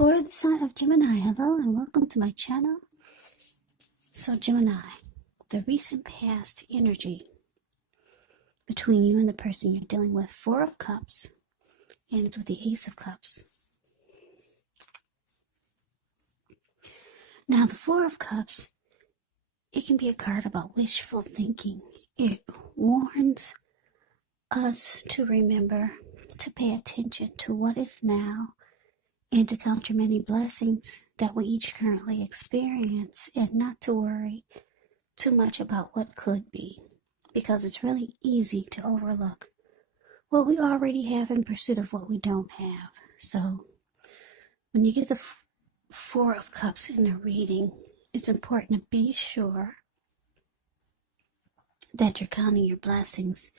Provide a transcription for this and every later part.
For the sign of Gemini, hello and welcome to my channel. So Gemini, the recent past energy between you and the person you're dealing with, Four of Cups, and it's with the Ace of Cups. Now the Four of Cups, it can be a card about wishful thinking. It warns us to remember to pay attention to what is now and to count your many blessings that we each currently experience and not to worry too much about what could be, because it's really easy to overlook what we already have in pursuit of what we don't have. So when you get the Four of Cups in a reading, it's important to be sure that you're counting your blessings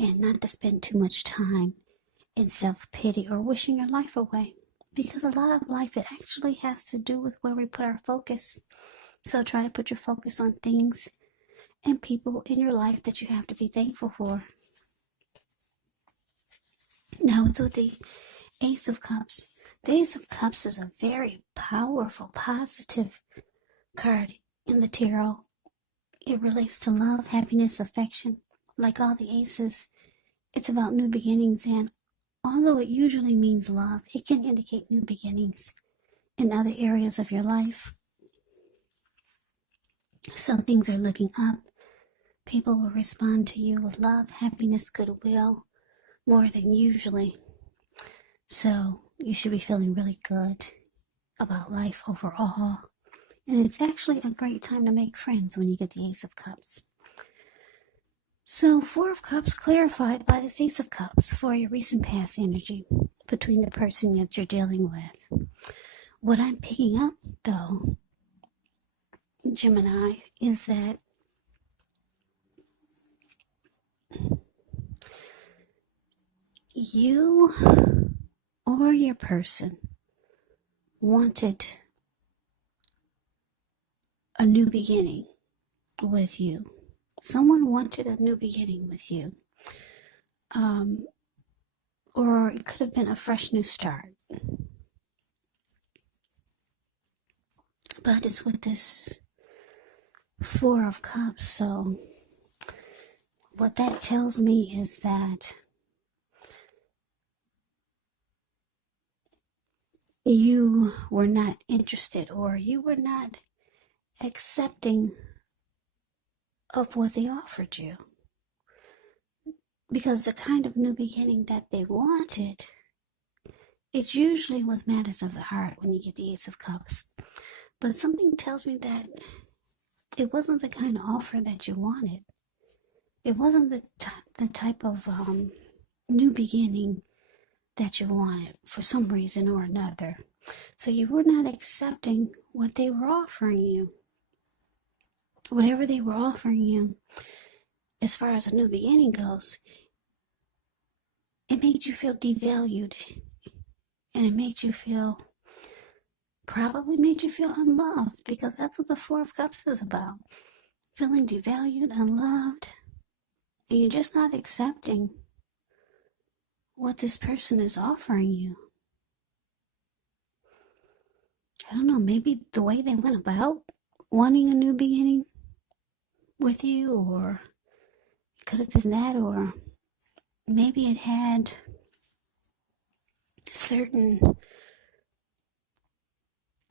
and not to spend too much time in self-pity or wishing your life away. Because a lot of life, it actually has to do with where we put our focus. So try to put your focus on things and people in your life that you have to be thankful for. Now it's with the Ace of Cups. The Ace of Cups is a very powerful, positive card in the tarot. It relates to love, happiness, affection. Like all the aces, it's about new beginnings, and although it usually means love, it can indicate new beginnings in other areas of your life. So things are looking up. People will respond to you with love, happiness, goodwill, more than usually. So you should be feeling really good about life overall. And it's actually a great time to make friends when you get the Ace of Cups. So Four of Cups clarified by this Ace of Cups for your recent past energy between the person that you're dealing with. What I'm picking up, though, Gemini, is that you or your person wanted a new beginning with you. Someone wanted a new beginning with you. Or it could have been a fresh new start. But it's with this Four of Cups, so what that tells me is that you were not interested, or you were not accepting of what they offered you. Because the kind of new beginning that they wanted, it's usually with matters of the heart when you get the Ace of Cups. But something tells me that it wasn't the kind of offer that you wanted. It wasn't the type of new beginning that you wanted for some reason or another. So you were not accepting what they were offering you. Whatever they were offering you, as far as a new beginning goes, it made you feel devalued. And it made you feel, probably made you feel unloved, because that's what the Four of Cups is about. Feeling devalued, unloved, and you're just not accepting what this person is offering you. I don't know, maybe the way they went about wanting a new beginning with you, or it could have been that, or maybe it had certain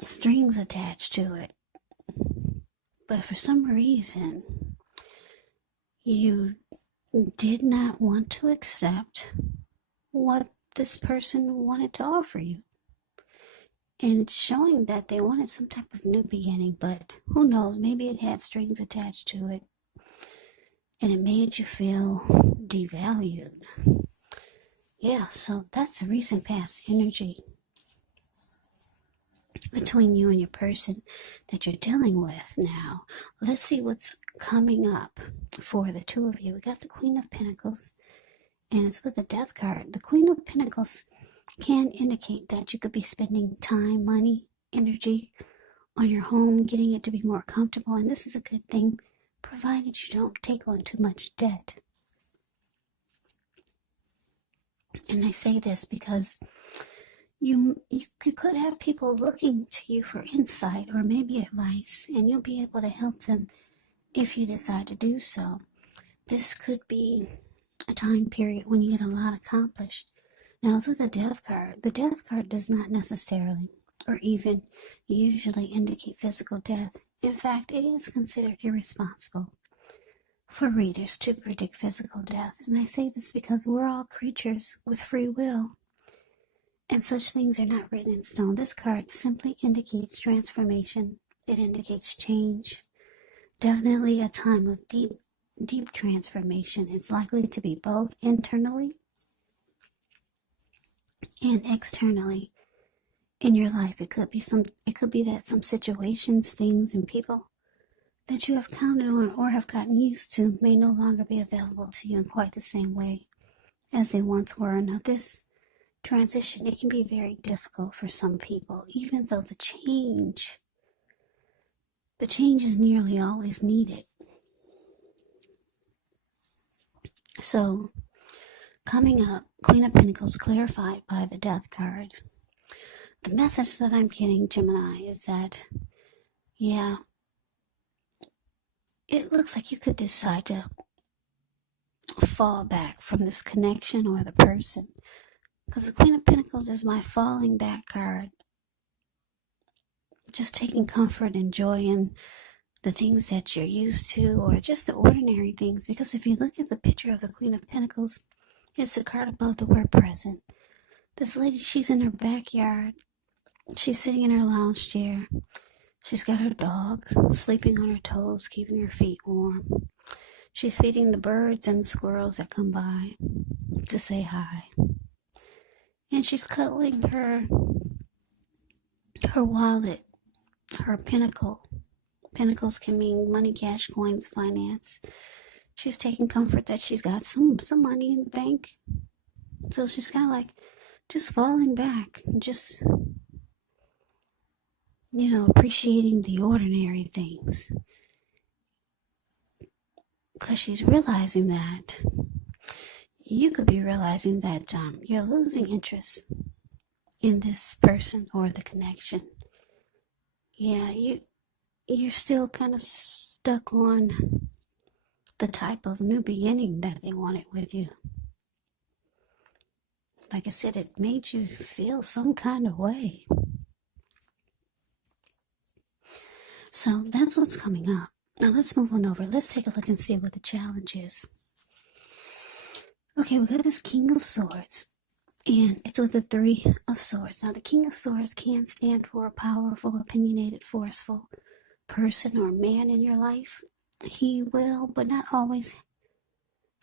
strings attached to it. But for some reason, you did not want to accept what this person wanted to offer you. And it's showing that they wanted some type of new beginning, but who knows, maybe it had strings attached to it. And it made you feel devalued. Yeah, so that's the recent past energy between you and your person that you're dealing with now. Let's see what's coming up for the two of you. We got the Queen of Pentacles, and it's with the Death card. The Queen of Pentacles can indicate that you could be spending time, money, energy on your home, getting it to be more comfortable, and this is a good thing, provided you don't take on too much debt. And I say this because you could have people looking to you for insight or maybe advice, and you'll be able to help them if you decide to do so. This could be a time period when you get a lot accomplished. Now, it's with the death card. The death card does not necessarily or even usually indicate physical death. In fact, it is considered irresponsible for readers to predict physical death. And I say this because we're all creatures with free will, and such things are not written in stone. This card simply indicates transformation. It indicates change. Definitely a time of deep transformation. It's likely to be both internally and externally in your life. It could be that some situations, things, and people that you have counted on or have gotten used to may no longer be available to you in quite the same way as they once were. Now, this transition, it can be very difficult for some people, even though the change is nearly always needed. So, coming up, Queen of Pentacles clarified by the Death card. The message that I'm getting, Gemini, is that, yeah, it looks like you could decide to fall back from this connection or the person. Because the Queen of Pentacles is my falling back card. Just taking comfort and joy in the things that you're used to, or just the ordinary things. Because if you look at the picture of the Queen of Pentacles, it's the card above the word present. This lady, she's in her backyard. She's sitting in her lounge chair. She's got her dog sleeping on her toes, keeping her feet warm. She's feeding the birds and the squirrels that come by to say hi. And she's cuddling her wallet, her pentacle. Pentacles can mean money, cash, coins, finance. She's taking comfort that she's got some money in the bank. So she's kind of like just falling back, just, appreciating the ordinary things. Because she's realizing that you could be realizing that you're losing interest in this person or the connection. Yeah, you're still kind of stuck on the type of new beginning that they wanted with you. Like I said, it made you feel some kind of way. So that's what's coming up. Now let's move on over. Let's take a look and see what the challenge is. Okay, we got this King of Swords, and it's with the Three of Swords. Now the King of Swords can stand for a powerful, opinionated, forceful person or man in your life. He will, but not always,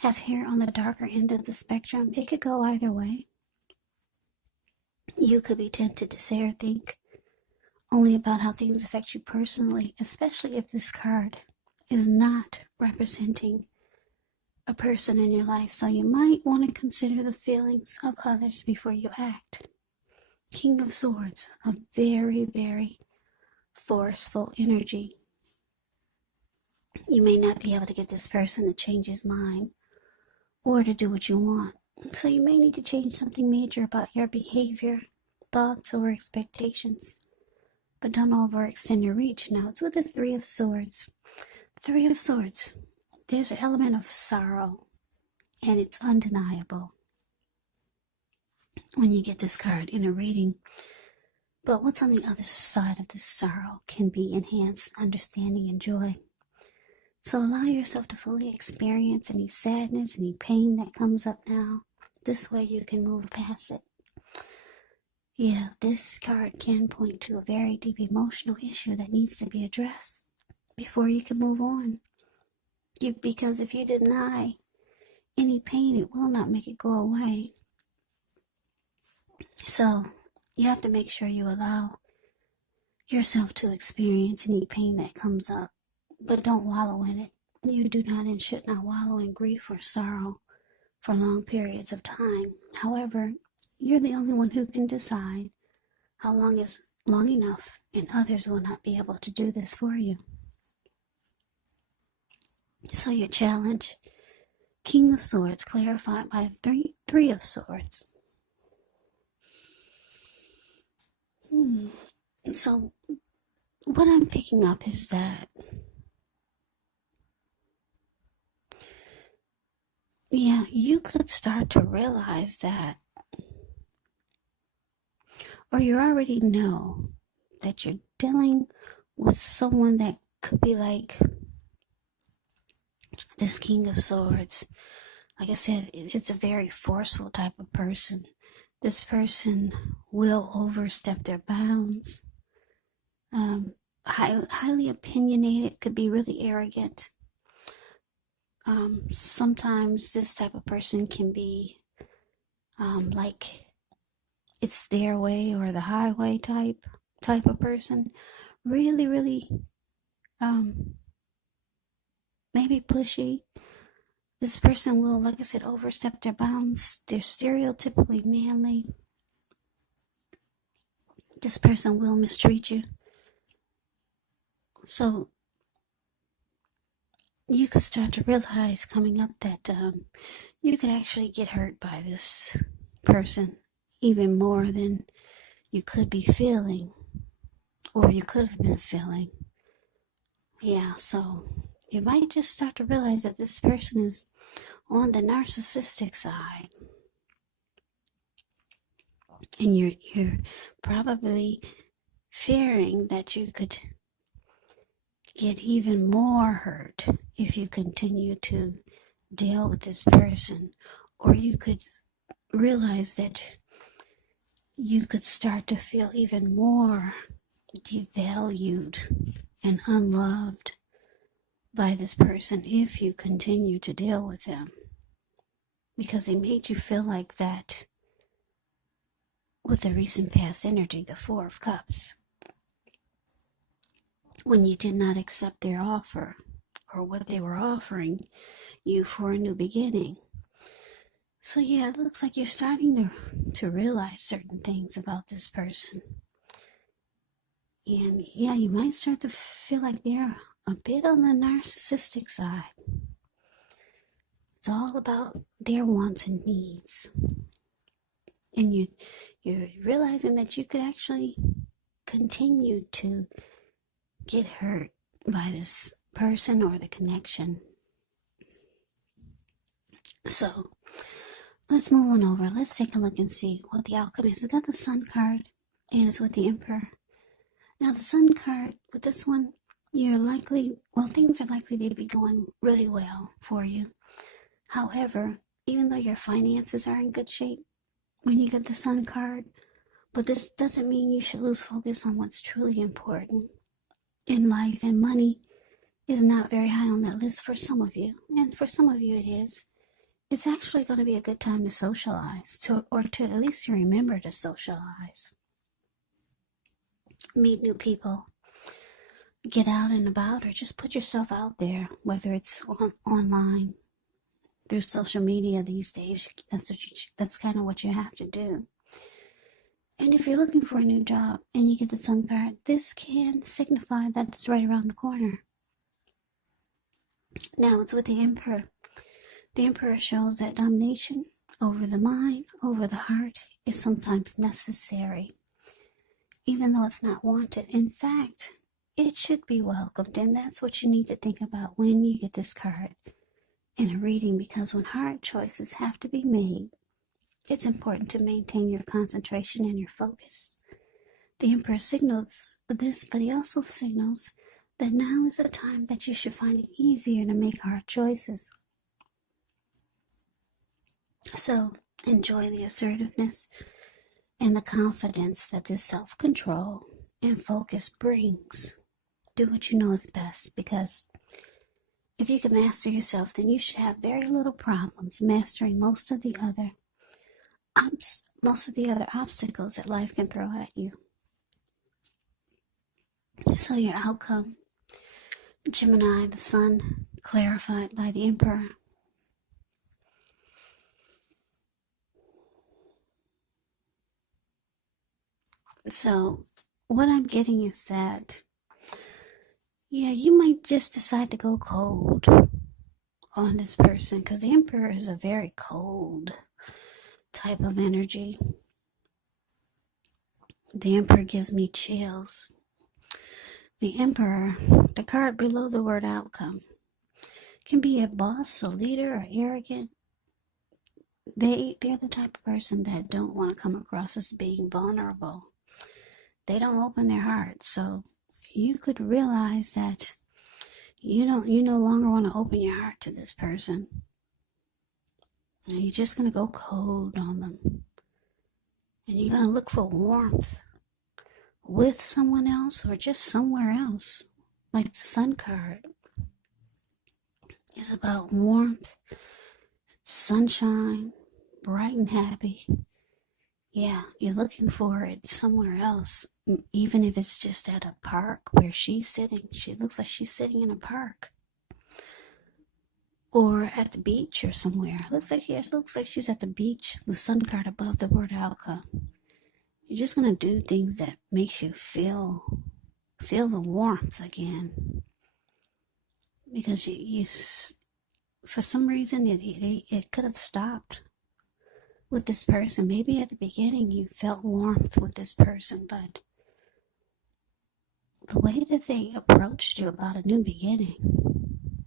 have hair on the darker end of the spectrum. It could go either way. You could be tempted to say or think only about how things affect you personally, especially if this card is not representing a person in your life. So you might want to consider the feelings of others before you act. King of Swords, a very, very forceful energy. You may not be able to get this person to change his mind or to do what you want. So you may need to change something major about your behavior, thoughts, or expectations. But don't overextend your reach. Now, it's with the Three of Swords. Three of Swords, there's an element of sorrow, and it's undeniable when you get this card in a reading. But what's on the other side of this sorrow can be enhanced understanding and joy. So allow yourself to fully experience any sadness, any pain that comes up now. This way you can move past it. Yeah, this card can point to a very deep emotional issue that needs to be addressed before you can move on. Because if you deny any pain, it will not make it go away. So you have to make sure you allow yourself to experience any pain that comes up, but don't wallow in it. You do not and should not wallow in grief or sorrow for long periods of time. However, you're the only one who can decide how long is long enough, and others will not be able to do this for you. So your challenge, King of Swords, clarified by Three of Swords. So what I'm picking up is that, yeah, you could start to realize that, or you already know that you're dealing with someone that could be like this King of Swords. Like I said, it's a very forceful type of person. This person will overstep their bounds. Highly opinionated, could be really arrogant. Sometimes this type of person can be like it's their way or the highway type of person. Really, really, maybe pushy. This person will, like I said, overstep their bounds. They're stereotypically manly. This person will mistreat you. So you could start to realize coming up that you could actually get hurt by this person even more than you could be feeling, or you could have been feeling. Yeah, so you might just start to realize that this person is on the narcissistic side, and you're probably fearing that you could get even more hurt if you continue to deal with this person, or you could realize that you could start to feel even more devalued and unloved by this person if you continue to deal with them, because they made you feel like that with the recent past energy, the Four of Cups, when you did not accept their offer or what they were offering you for a new beginning. So yeah, it looks like you're starting to realize certain things about this person. And yeah, you might start to feel like they're a bit on the narcissistic side. It's all about their wants and needs. And you're realizing that you could actually continue to get hurt by this person or the connection. So let's move on over. Let's take a look and see what the outcome is. We got the Sun card, and it's with the Emperor. Now, the Sun card, with this one, things are likely to be going really well for you. However, even though your finances are in good shape when you get the Sun card, but this doesn't mean you should lose focus on what's truly important in life, and money is not very high on that list for some of you, and for some of you it is. It's actually going to be a good time to socialize, or to at least remember to socialize. Meet new people, get out and about, or just put yourself out there, whether it's online, through social media these days. That's kind of what you have to do. And if you're looking for a new job and you get the Sun card, this can signify that it's right around the corner. Now it's with the Emperor. The Emperor shows that domination over the mind, over the heart, is sometimes necessary, even though it's not wanted. In fact, it should be welcomed, and that's what you need to think about when you get this card in a reading, because when hard choices have to be made, it's important to maintain your concentration and your focus. The Emperor signals this, but he also signals that now is a time that you should find it easier to make hard choices. So enjoy the assertiveness and the confidence that this self-control and focus brings. Do what you know is best, because if you can master yourself, then you should have very little problems mastering most of the other obstacles that life can throw at you. So your outcome, Gemini, the Sun, clarified by the Emperor. So what I'm getting is that, yeah, you might just decide to go cold on this person, because the Emperor is a very cold type of energy. The Emperor gives me chills. The Emperor, the card below the word outcome, can be a boss, a leader, or arrogant. They're the type of person that don't want to come across as being vulnerable. They don't open their heart. So you could realize that you no longer want to open your heart to this person. And you're just going to go cold on them. And you're going to look for warmth with someone else or just somewhere else. Like the Sun card is about warmth, sunshine, bright and happy. Yeah, you're looking for it somewhere else. Even if it's just at a park where she's sitting. She looks like she's sitting in a park. Or at the beach or somewhere. Looks like she's at the beach. The Sun card above the word outcome. You're just going to do things that makes you feel the warmth again. Because you for some reason, it could have stopped with this person. Maybe at the beginning you felt warmth with this person, but the way that they approached you about a new beginning,